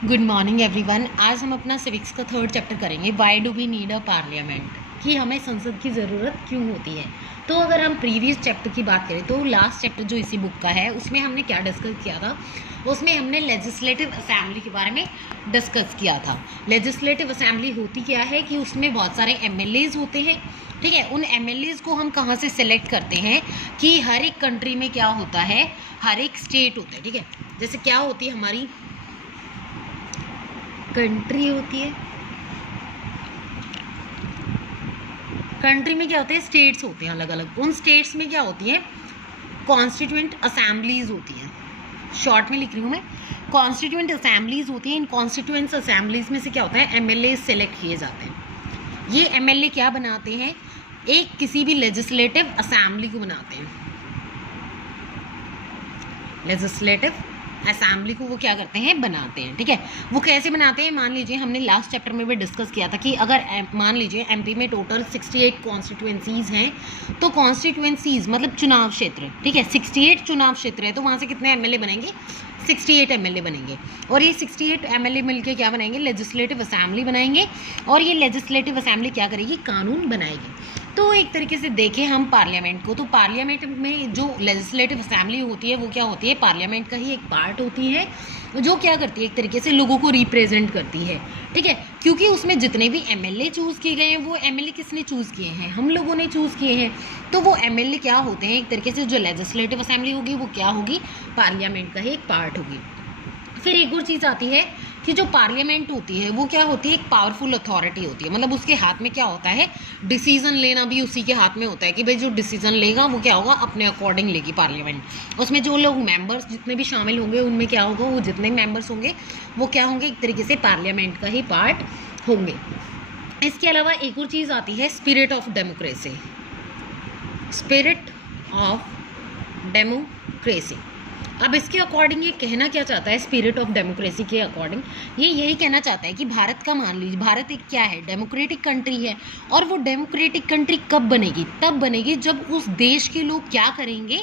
Good morning everyone. आज हम अपना सिविक्स का थर्ड चैप्टर करेंगे, why do we need a parliament, कि हमें संसद की ज़रूरत क्यों होती है। तो अगर हम प्रीवियस चैप्टर की बात करें तो लास्ट चैप्टर जो इसी बुक का है उसमें हमने क्या डिस्कस किया था, उसमें हमने लेजिस्लेटिव असेंबली के बारे में डिस्कस किया था। लेजिस्लेटिव असेंबली होती क्या है कि उसमें बहुत सारे एमएलएज होते हैं, ठीक है। उन एमएलएज को हम कहाँ से सिलेक्ट करते हैं कि हर एक कंट्री में क्या होता है, हर एक स्टेट होता है, ठीक है। जैसे क्या होती है, हमारी कंट्री होती है, कंट्री में क्या होते हैं, स्टेट्स होते हैं अलग अलग। उन स्टेट्स में क्या होती है, कॉन्स्टिट्यूएंट असेंबलीज होती हैं। शॉर्ट में लिख रही हूँ मैं, कॉन्स्टिट्यूएंट असेंबलीज होती हैं। इन कॉन्स्टिट्यूएंट असेंबलीज में से क्या होता है, एमएलए सेलेक्ट किए जाते हैं। ये एमएलए क्या बनाते हैं, एक किसी भी लेजिस्लेटिव असेंबली को बनाते हैं। लेजिस्लेटिव असेंबली को वो क्या करते हैं, बनाते हैं, ठीक है। वो कैसे बनाते हैं, मान लीजिए हमने लास्ट चैप्टर में भी डिस्कस किया था कि अगर मान लीजिए एमपी में टोटल 68 कॉन्स्टिट्यूएंसीज हैं, तो कॉन्स्टिट्यूएंसीज मतलब चुनाव क्षेत्र, ठीक है। 68 चुनाव क्षेत्र है, तो वहाँ से कितने एमएलए बनेंगे, 68 एमएलए बनेंगे। और ये 68 एमएलए मिलके क्या बनाएंगे, लेजिस्लेटिव असेंबली बनाएंगे। और ये लेजिस्लेटिव असेंबली क्या करेगी, कानून बनाएगी। तो एक तरीके से देखें हम पार्लियामेंट को, तो पार्लियामेंट में जो लेजिस्लेटिव असेंबली होती है वो क्या होती है, पार्लियामेंट का ही एक पार्ट होती है, जो क्या करती है, एक तरीके से लोगों को रिप्रेजेंट करती है, ठीक है। क्योंकि उसमें जितने भी एमएलए चूज़ किए गए हैं वो एमएलए किसने चूज़ किए हैं, हम लोगों ने चूज़ किए हैं। तो वो एमएलए क्या होते हैं, एक तरीके से जो लेजिस्लेटिव असेंबली होगी वो क्या होगी, पार्लियामेंट का ही एक पार्ट होगी। फिर एक और चीज़ आती है कि जो पार्लियामेंट होती है वो क्या होती है, एक पावरफुल अथॉरिटी होती है। मतलब उसके हाथ में क्या होता है, डिसीजन लेना भी उसी के हाथ में होता है कि भाई जो डिसीजन लेगा वो क्या होगा, अपने अकॉर्डिंग लेगी पार्लियामेंट। उसमें जो लोग मेंबर्स जितने भी शामिल होंगे उनमें क्या होगा, वो जितने मेंबर्स होंगे वो क्या होंगे, एक तरीके से पार्लियामेंट का ही पार्ट होंगे। इसके अलावा एक और चीज़ आती है, spirit of democracy. Spirit of democracy, अब इसके अकॉर्डिंग ये कहना क्या चाहता है, स्पिरिट ऑफ डेमोक्रेसी के अकॉर्डिंग ये यही कहना चाहता है कि भारत का, मान लीजिए भारत एक क्या है, डेमोक्रेटिक कंट्री है। और वो डेमोक्रेटिक कंट्री कब बनेगी, तब बनेगी जब उस देश के लोग क्या करेंगे,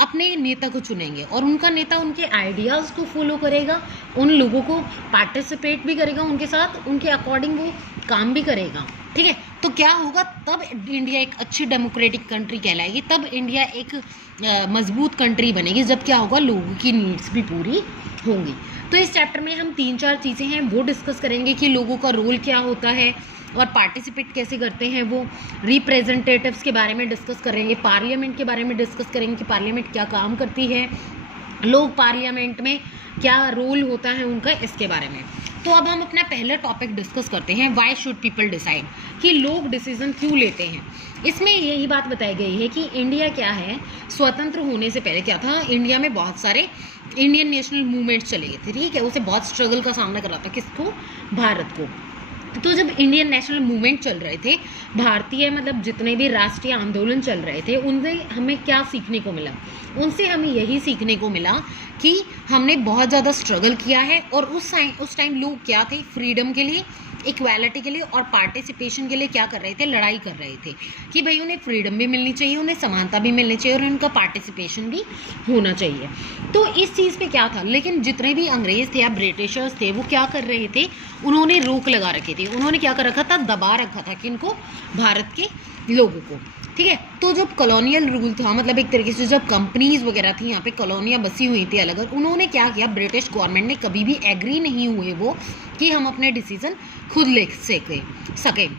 अपने नेता को चुनेंगे और उनका नेता उनके आइडियाज़ को फॉलो करेगा, उन लोगों को पार्टिसिपेट भी करेगा उनके साथ, उनके अकॉर्डिंग वो काम भी करेगा, ठीक है। तो क्या होगा, तब इंडिया एक अच्छी डेमोक्रेटिक कंट्री कहलाएगी, तब इंडिया एक मजबूत कंट्री बनेगी, जब क्या होगा, लोगों की नीड्स भी पूरी होंगी। तो इस चैप्टर में हम 3-4 चीज़ें हैं वो डिस्कस करेंगे कि लोगों का रोल क्या होता है और पार्टिसिपेट कैसे करते हैं वो, रिप्रेजेंटेटिव्स के बारे में डिस्कस करेंगे, पार्लियामेंट के बारे में डिस्कस करेंगे कि पार्लियामेंट क्या काम करती है, लोग पार्लियामेंट में क्या रोल होता है उनका, इसके बारे में। तो अब हम अपना पहला टॉपिक डिस्कस करते हैं, व्हाई शुड पीपल डिसाइड, कि लोग डिसीजन क्यों लेते हैं। इसमें यही बात बताई गई है कि इंडिया क्या है, स्वतंत्र होने से पहले क्या था, इंडिया में बहुत सारे इंडियन नेशनल मूवमेंट्स चले गए थे, ठीक है। उसे बहुत स्ट्रगल का सामना कर रहा था, किसको, भारत को। तो जब इंडियन नेशनल मूवमेंट चल रहे थे, भारतीय मतलब जितने भी राष्ट्रीय आंदोलन चल रहे थे, उनसे हमें क्या सीखने को मिला, उनसे हमें यही सीखने को मिला कि हमने बहुत ज़्यादा स्ट्रगल किया है। और उस टाइम लोग क्या थे, फ्रीडम के लिए, इक्वालिटी के लिए और पार्टिसिपेशन के लिए क्या कर रहे थे, लड़ाई कर रहे थे कि भाई उन्हें फ्रीडम भी मिलनी चाहिए, उन्हें समानता भी मिलनी चाहिए और उनका पार्टिसिपेशन भी होना चाहिए। तो इस चीज़ पे क्या था, लेकिन जितने भी अंग्रेज थे या ब्रिटिशर्स थे वो क्या कर रहे थे, उन्होंने रोक लगा रखी थी, उन्होंने क्या कर रखा था, दबा रखा था किनको, भारत के लोगों को, ठीक है। तो जब कॉलोनियल रूल था, मतलब एक तरीके से जब कंपनीज वगैरह थी, यहाँ पे कॉलोनियाँ बसी हुई थी अलग अलग, उन्होंने क्या किया, ब्रिटिश गवर्नमेंट ने कभी भी एग्री नहीं हुए वो कि हम अपने डिसीजन खुद ले सकें।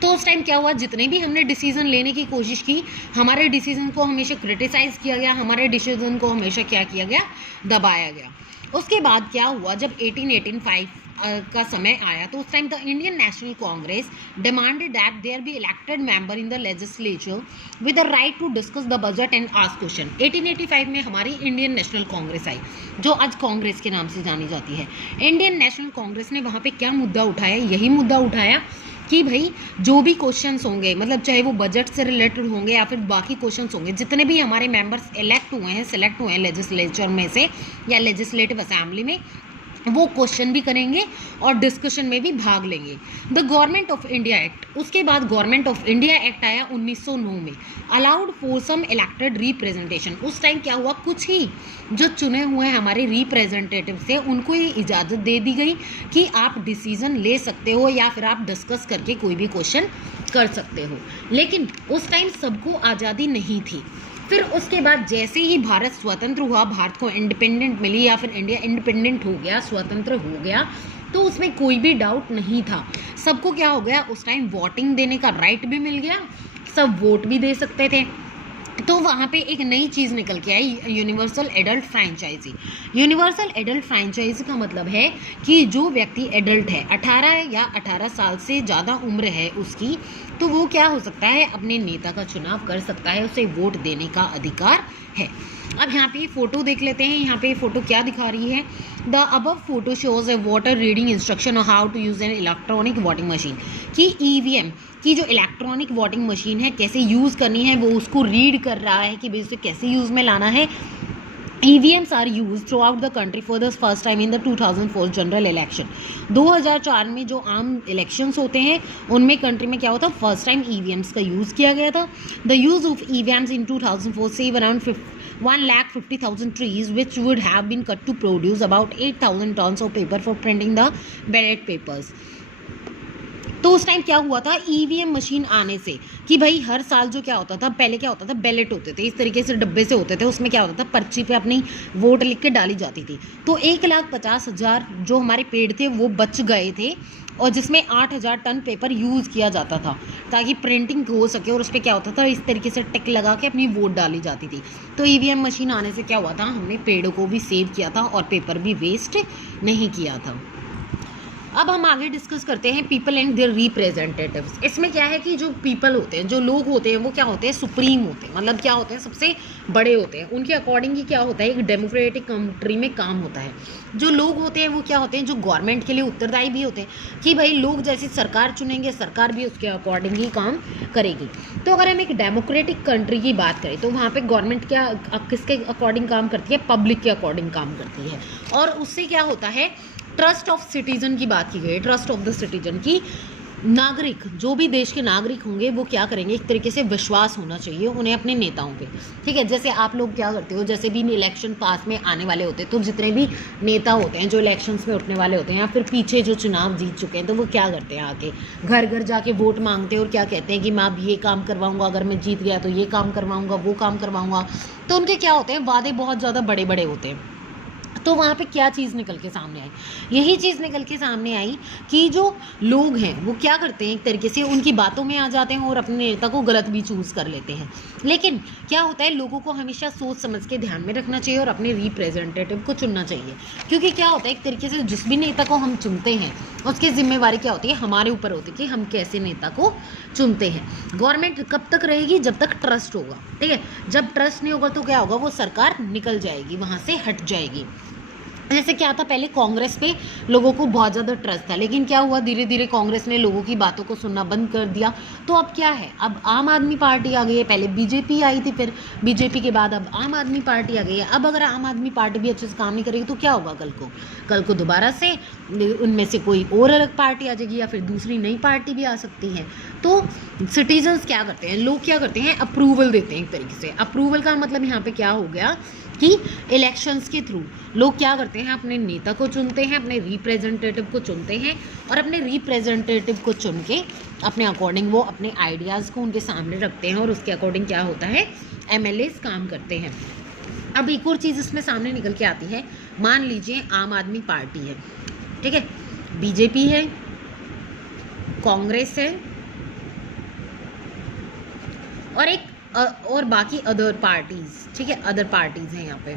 तो उस टाइम क्या हुआ, जितने भी हमने डिसीजन लेने की कोशिश की, हमारे डिसीजन को हमेशा क्रिटिसाइज़ किया गया, हमारे डिसीजन को हमेशा क्या किया गया, दबाया गया। उसके बाद क्या हुआ, जब 1885 का समय आया, तो उस time the Indian National Congress demanded that there be elected member in the legislature with the right to discuss the budget and ask question. 1885 में हमारी इंडियन नेशनल कांग्रेस आई, जो आज कांग्रेस के नाम से जानी जाती है। इंडियन नेशनल कांग्रेस ने वहाँ पे क्या मुद्दा उठाया, यही मुद्दा उठाया कि भाई जो भी क्वेश्चंस होंगे, मतलब चाहे वो बजट से रिलेटेड होंगे या फिर बाकी क्वेश्चंस होंगे, जितने भी हमारे मेंबर्स इलेक्ट हुए हैं, सेलेक्ट हुए हैं लेजिस्लेचर में से या लेजिस्लेटिव असेंबली में, वो क्वेश्चन भी करेंगे और डिस्कशन में भी भाग लेंगे। The Government of India Act, उसके बाद गवर्नमेंट ऑफ इंडिया एक्ट आया 1909 में, allowed for some elected representation. उस टाइम क्या हुआ, कुछ ही जो चुने हुए हमारे रिप्रेजेंटेटिव थे उनको ये इजाज़त दे दी गई कि आप डिसीजन ले सकते हो या फिर आप डिस्कस करके कोई भी क्वेश्चन कर सकते हो। लेकिन उस टाइम सबको आज़ादी नहीं थी। फिर उसके बाद जैसे ही भारत स्वतंत्र हुआ, भारत को इंडिपेंडेंट मिली या फिर इंडिया इंडिपेंडेंट हो गया, स्वतंत्र हो गया, तो उसमें कोई भी डाउट नहीं था। सबको क्या हो गया, उस टाइम वोटिंग देने का राइट भी मिल गया, सब वोट भी दे सकते थे। तो वहाँ पे एक नई चीज़ निकल के आई, universal adult franchise. Universal adult franchise का मतलब है कि जो व्यक्ति एडल्ट है, 18 या 18 साल से ज़्यादा उम्र है उसकी, तो वो क्या हो सकता है, अपने नेता का चुनाव कर सकता है, उसे वोट देने का अधिकार है। अब यहाँ पे फोटो देख लेते हैं। यहाँ पे फोटो क्या दिखा रही है, the above photo shows a voter reading instruction on how to use an electronic voting machine, कि ईवीएम की जो इलेक्ट्रॉनिक वोटिंग मशीन है कैसे यूज़ करनी है, वो उसको रीड कर रहा है कि भाई उसे कैसे यूज़ में लाना है। EVMs are used throughout the country for the first time in the 2004 general election. 2004 में जो आम इलेक्शंस होते हैं उनमें कंट्री में क्या होता है, फर्स्ट टाइम EVMs का यूज़ किया गया था। The use of EVMs in 2004 save around 1,50,000 trees which would have been cut to produce about 8,000 tons of paper for printing the ballot papers। तो उस टाइम क्या हुआ था, ईवीएम मशीन आने से कि भाई हर साल जो क्या होता था, पहले क्या होता था, बैलेट होते थे, इस तरीके से डब्बे से होते थे, उसमें क्या होता था, पर्ची पे अपनी वोट लिख के डाली जाती थी। तो 1,50,000 जो हमारे पेड़ थे वो बच गए थे, और जिसमें 8,000 टन पेपर यूज़ किया जाता था ताकि प्रिंटिंग हो सके, और उस पर क्या होता था, इस तरीके से टिक लगा के अपनी वोट डाली जाती थी। तो ईवीएम मशीन आने से क्या हुआ था, हमने पेड़ों को भी सेव किया था और पेपर भी वेस्ट नहीं किया था। अब हम आगे डिस्कस करते हैं पीपल एंड देयर रिप्रेजेंटेटिव्स। इसमें क्या है कि जो पीपल होते हैं, जो लोग होते हैं, वो क्या होते हैं, सुप्रीम होते हैं, मतलब क्या होते हैं, सबसे बड़े होते हैं। उनके अकॉर्डिंग ही क्या होता है, एक डेमोक्रेटिक कंट्री में काम होता है। जो लोग होते हैं वो क्या होते हैं, जो गवर्नमेंट के लिए उत्तरदायी भी होते हैं कि भाई लोग जैसी सरकार चुनेंगे, सरकार भी उसके अकॉर्डिंग ही काम करेगी। तो अगर हम एक डेमोक्रेटिक कंट्री की बात करें तो वहाँ पर गवर्नमेंट क्या किसके अकॉर्डिंग काम करती है, पब्लिक के अकॉर्डिंग काम करती है। और उससे क्या होता है, ट्रस्ट ऑफ सिटीजन की बात की गई है, ट्रस्ट ऑफ द सिटीजन की नागरिक, जो भी देश के नागरिक होंगे वो क्या करेंगे, एक तरीके से विश्वास होना चाहिए उन्हें अपने नेताओं पे। ठीक है, जैसे आप लोग क्या करते हो, जैसे भी इलेक्शन पास में आने वाले होते हैं तो जितने भी नेता होते हैं जो इलेक्शंस में उठने वाले होते हैं या फिर पीछे जो चुनाव जीत चुके हैं, तो वो क्या करते हैं, आके घर घर जाके वोट मांगते हैं और क्या कहते हैं कि मैं अब ये काम करवाऊँगा, अगर मैं जीत गया तो ये काम करवाऊँगा, वो काम करवाऊँगा। तो उनके क्या होते हैं, वादे बहुत ज़्यादा बड़े बड़े होते हैं। तो वहाँ पे क्या चीज़ निकल के सामने आई, यही चीज़ निकल के सामने आई कि जो लोग हैं वो क्या करते हैं, एक तरीके से उनकी बातों में आ जाते हैं और अपने नेता को गलत भी चूज़ कर लेते हैं। लेकिन क्या होता है, लोगों को हमेशा सोच समझ के ध्यान में रखना चाहिए और अपने रिप्रेजेंटेटिव को चुनना चाहिए। क्योंकि क्या होता है, एक तरीके से जिस भी नेता को हम चुनते हैं उसकी जिम्मेवारी क्या होती है, हमारे ऊपर होती है कि हम कैसे नेता को चुनते हैं। गवर्नमेंट कब तक रहेगी, जब तक ट्रस्ट होगा। ठीक है, जब ट्रस्ट नहीं होगा तो क्या होगा, वो सरकार निकल जाएगी, वहाँ से हट जाएगी। जैसे क्या था, पहले कांग्रेस पे लोगों को बहुत ज़्यादा ट्रस्ट था, लेकिन क्या हुआ, धीरे धीरे कांग्रेस ने लोगों की बातों को सुनना बंद कर दिया। तो अब क्या है, अब आम आदमी पार्टी आ गई है। पहले बीजेपी आई थी, फिर बीजेपी के बाद अब आम आदमी पार्टी आ गई है। अब अगर आम आदमी पार्टी भी अच्छे से काम नहीं करेगी तो क्या होगा, कल को दोबारा से उनमें से कोई और अलग पार्टी आ जाएगी या फिर दूसरी नई पार्टी भी आ सकती है। तो सिटीजन्स क्या करते हैं, लोग क्या करते हैं, अप्रूवल देते हैं। एक तरीके से अप्रूवल का मतलब यहाँ पे क्या हो गया कि इलेक्शंस के थ्रू लोग क्या करते हैं, अपने नेता को चुनते हैं, अपने रिप्रेजेंटेटिव को चुनते हैं, और अपने रिप्रेजेंटेटिव को चुन के अपने अकॉर्डिंग वो अपने आइडियाज़ को उनके सामने रखते हैं और उसके अकॉर्डिंग क्या होता है, एमएलएस काम करते हैं। अब एक और चीज़ इसमें सामने निकल के आती है, मान लीजिए आम आदमी पार्टी है, ठीक है, बीजेपी है, कांग्रेस है और बाकी अदर पार्टीज़। ठीक है, अदर पार्टीज़ हैं यहाँ पे।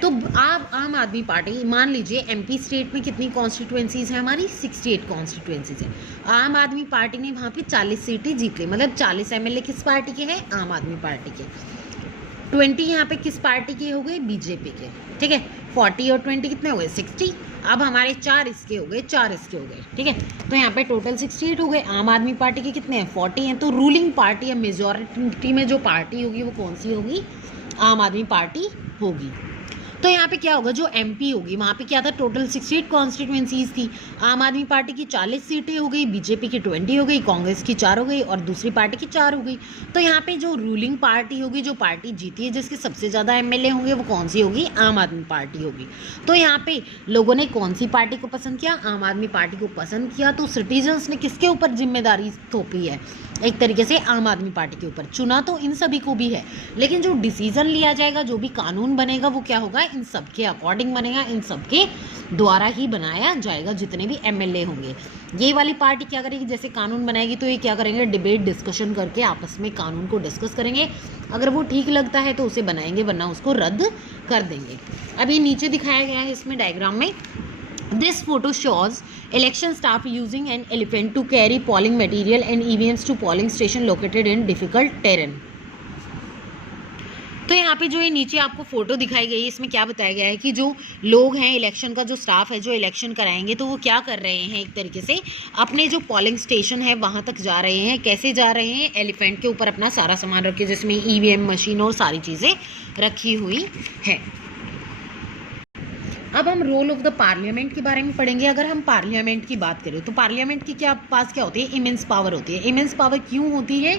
तो आप आम आदमी पार्टी, मान लीजिए एमपी स्टेट में कितनी कॉन्स्टिट्यूएंसीज़ हैं हमारी, 68 कॉन्स्टिट्यूएंसीज़ हैं। आम आदमी पार्टी ने वहाँ पे 40 सीटें जीत ली, मतलब 40 एमएलए किस पार्टी के हैं, आम आदमी पार्टी के। 20 यहाँ पे किस पार्टी के हो गए, बीजेपी के। ठीक है, 40 और 20 कितने हो गए, 60। अब हमारे 4 इसके हो गए, 4 इसके हो गए। ठीक है, तो यहाँ पे टोटल 68 हो गए। आम आदमी पार्टी के कितने हैं, 40 हैं। तो रूलिंग पार्टी या मेजॉरिटी में जो पार्टी होगी वो कौन सी होगी, आम आदमी पार्टी होगी। तो यहाँ पे क्या होगा, जो एमपी होगी वहाँ पे क्या था, टोटल 68 कॉन्स्टिट्यूएंसीज थी। आम आदमी पार्टी की 40 सीटें हो गई, बीजेपी की 20 हो गई, कांग्रेस की 4 हो गई और दूसरी पार्टी की 4 हो गई। तो यहाँ पे जो रूलिंग पार्टी होगी, जो पार्टी जीती है, जिसके सबसे ज़्यादा एमएलए होंगे, वो कौन सी होगी, आम आदमी पार्टी होगी। तो यहाँ पे लोगों ने कौन सी पार्टी को पसंद किया, आम आदमी पार्टी को पसंद किया। तो सिटीजन्स ने किसके ऊपर जिम्मेदारी थोपी है, एक तरीके से आम आदमी पार्टी के ऊपर। चुना तो इन सभी को भी है, लेकिन जो डिसीजन लिया जाएगा, जो भी कानून बनेगा, वो क्या होगा, इन सब के अकॉर्डिंग बनेगा, इन सब के द्वारा ही बनाया जाएगा, जितने भी एमएलए होंगे। ये वाली पार्टी क्या करेगी, जैसे कानून बनाएगी तो ये क्या करेंगे, डिबेट डिस्कशन करके आपस में कानून को डिस्कस करेंगे। अगर वो ठीक लगता है तो उसे बनाएंगे, वरना उसको रद्द कर देंगे। अभी नीचे दिखाया गया है इसमें डायग्राम में, This photo shows election staff using an elephant to carry polling material and EVMs to polling station located in difficult terrain. तो यहाँ पे जो ये नीचे आपको फोटो दिखाई गई है, इसमें क्या बताया गया है कि जो लोग हैं, इलेक्शन का जो स्टाफ है, जो इलेक्शन कराएंगे, तो वो क्या कर रहे हैं, एक तरीके से अपने जो पोलिंग स्टेशन है वहाँ तक जा रहे हैं। कैसे जा रहे हैं, एलिफेंट के ऊपर अपना सारा सामान रखे, जिसमें ईवीएम मशीन और सारी चीज़ें रखी हुई है। अब हम रोल ऑफ द पार्लियामेंट के बारे में पढ़ेंगे। अगर हम पार्लियामेंट की बात करें तो पार्लियामेंट की पास क्या होती है, इमेंस पावर होती है। इमेंस पावर क्यों होती है,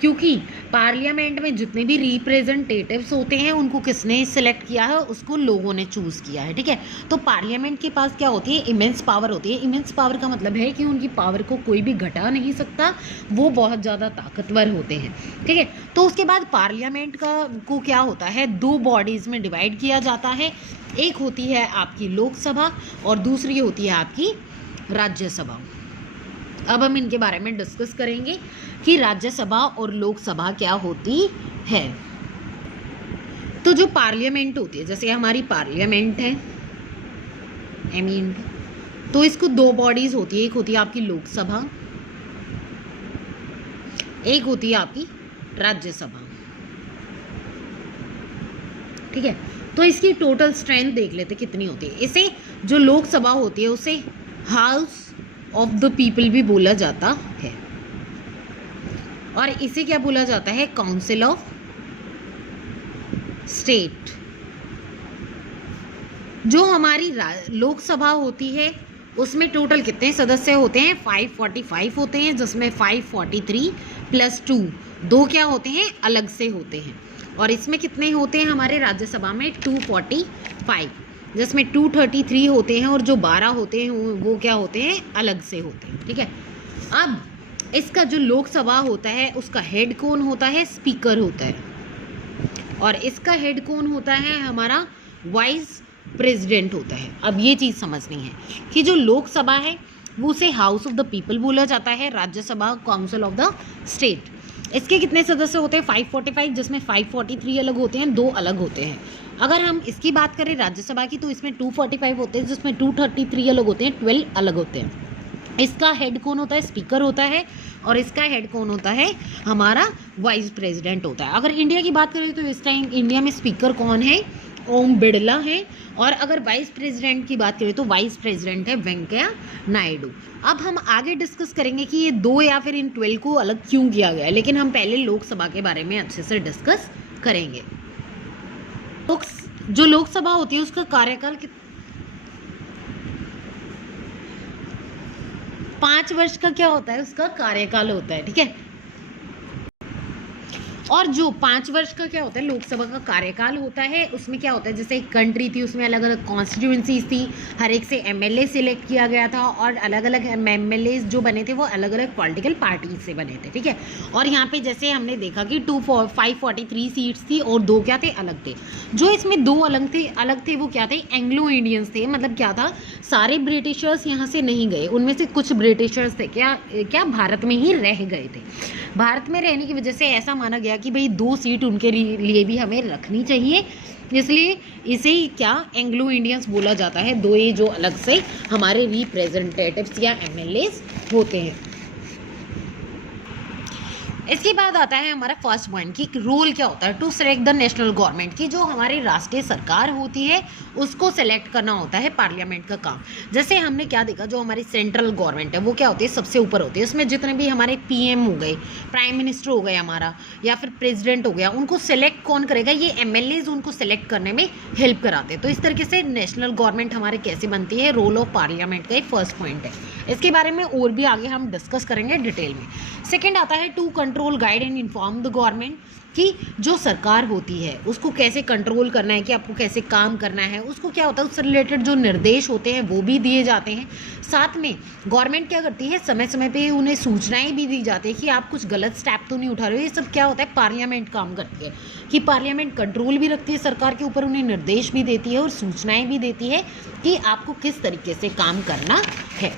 क्योंकि पार्लियामेंट में जितने भी रिप्रेजेंटेटिव्स होते हैं उनको किसने सिलेक्ट किया है, उसको लोगों ने चूज़ किया है, ठीक है। तो पार्लियामेंट के पास क्या होती है, इमेंस पावर होती है। इमेंस पावर का मतलब है कि उनकी पावर को कोई भी घटा नहीं सकता, वो बहुत ज़्यादा ताकतवर होते हैं, ठीक है। तो उसके बाद पार्लियामेंट को क्या होता है, 2 बॉडीज़ में डिवाइड किया जाता है। एक होती है आपकी लोकसभा और दूसरी होती है आपकी राज्यसभा। अब हम इनके बारे में डिस्कस करेंगे कि राज्यसभा और लोकसभा क्या होती है। तो जो पार्लियामेंट होती है, जैसे हमारी पार्लियामेंट है तो इसको 2 बॉडीज होती है। एक होती है आपकी लोकसभा, एक होती है आपकी राज्यसभा, ठीक है। तो इसकी टोटल स्ट्रेंथ देख लेते कितनी होती है। इसे जो लोकसभा होती है उसे हाउस ऑफ द पीपल भी बोला जाता है, और इसे क्या बोला जाता है, काउंसिल ऑफ स्टेट। जो हमारी लोकसभा होती है उसमें टोटल कितने सदस्य होते हैं, 545 होते हैं, जिसमें 543 + 2 क्या होते हैं, अलग से होते हैं। और इसमें कितने होते हैं, हमारे राज्यसभा में 245, जिसमें 233 होते हैं, और जो 12 होते हैं वो क्या होते हैं, अलग से होते हैं, ठीक है। अब इसका जो लोकसभा होता है उसका हेड कौन होता है, स्पीकर होता है, और इसका हेड कौन होता है, हमारा वाइस प्रेसिडेंट होता है। अब ये चीज़ समझनी है कि जो लोकसभा है वो उसे हाउस ऑफ द पीपल बोला जाता है, Rajya Sabha council of the state. इसके कितने सदस्य होते हैं, 545, जिसमें 543 अलग होते हैं, 2 अलग होते हैं। अगर हम इसकी बात करें राज्यसभा की तो इसमें 245 होते हैं, जिसमें 233 अलग होते हैं, 12 अलग होते हैं। इसका हेड कौन होता है, स्पीकर होता है, और इसका हेड कौन होता है, हमारा वाइस प्रेसिडेंट होता है। अगर इंडिया की बात करें तो इस टाइम इंडिया में स्पीकर कौन है, ओम बिरला है, और अगर वाइस प्रेसिडेंट की बात करें तो वाइस प्रेसिडेंट है वेंकैया नायडू। अब हम आगे डिस्कस करेंगे कि ये 2 या फिर इन 12 को अलग क्यों किया गया है, लेकिन हम पहले लोकसभा के बारे में अच्छे से डिस्कस करेंगे। जो लोकसभा होती है उसका कार्यकाल 5 वर्ष का क्या होता है, उसका कार्यकाल होता है, ठीक है। और जो 5 वर्ष का क्या होता है, लोकसभा का कार्यकाल होता है, उसमें क्या होता है, जैसे एक कंट्री थी उसमें अलग अलग कॉन्स्टिट्यूएंसीज थी, हर एक से एमएलए सिलेक्ट किया गया था, और अलग अलग एमएलए जो बने थे वो अलग अलग पॉलिटिकल पार्टी से बने थे, ठीक है। और यहाँ पे जैसे हमने देखा कि 543 सीट्स थी और 2 क्या थे, अलग थे। जो इसमें 2 अलग थे वो क्या थे, एंग्लो इंडियंस थे। मतलब क्या था, सारे ब्रिटिशर्स यहाँ से नहीं गए, उनमें से कुछ ब्रिटिशर्स थे क्या भारत में ही रह गए थे। भारत में रहने की वजह से ऐसा माना गया कि भाई 2 सीट उनके लिए भी हमें रखनी चाहिए, इसलिए इसे क्या एंग्लो इंडियंस बोला जाता है। 2 ये जो अलग से हमारे रिप्रेजेंटेटिव्स या एमएलएस होते हैं। इसके बाद आता है हमारा फर्स्ट पॉइंट कि रोल क्या होता है to select the national government की जो हमारी राष्ट्रीय सरकार होती है उसको सेलेक्ट करना होता है पार्लियामेंट का काम। जैसे हमने क्या देखा, जो हमारी सेंट्रल गवर्नमेंट है वो क्या होती है, सबसे ऊपर होती है। उसमें जितने भी हमारे पीएम हो गए, प्राइम मिनिस्टर हो गए हमारा, या फिर प्रेसिडेंट हो गया, उनको सेलेक्ट कौन करेगा, ये एमएलएज उनको सेलेक्ट करने में हेल्प कराते हैं। तो इस तरीके से नेशनल गवर्नमेंट हमारे कैसे बनती है, रोल ऑफ पार्लियामेंट का एक फर्स्ट पॉइंट है। इसके बारे में और भी आगे हम डिस्कस करेंगे डिटेल में। सेकेंड आता है to control, guide and inform the government कि जो सरकार होती है उसको कैसे कंट्रोल करना है, कि आपको कैसे काम करना है, उसको क्या होता है उससे रिलेटेड जो निर्देश होते हैं वो भी दिए जाते हैं। साथ में गवर्नमेंट क्या करती है, समय समय पे उन्हें सूचनाएं भी दी जाती है कि आप कुछ गलत स्टेप तो नहीं उठा रहे हो। ये सब क्या होता है, पार्लियामेंट काम करती है कि पार्लियामेंट कंट्रोल भी रखती है सरकार के ऊपर, उन्हें निर्देश भी देती है और सूचनाएं भी देती है कि आपको किस तरीके से काम करना है।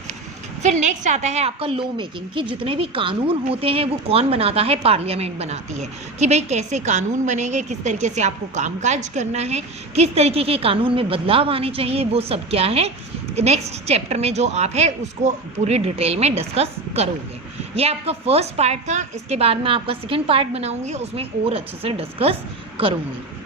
फिर नेक्स्ट आता है आपका लॉ मेकिंग, कि जितने भी कानून होते हैं वो कौन बनाता है, पार्लियामेंट बनाती है, कि भाई कैसे कानून बनेंगे, किस तरीके से आपको कामकाज करना है, किस तरीके के कानून में बदलाव आने चाहिए, वो सब क्या है नेक्स्ट चैप्टर में जो आप है उसको पूरी डिटेल में डिस्कस करोगे। ये आपका फर्स्ट पार्ट था। इसके बाद मैं आपका सेकेंड पार्ट बनाऊंगी, उसमें और अच्छे से डिस्कस करूंगी।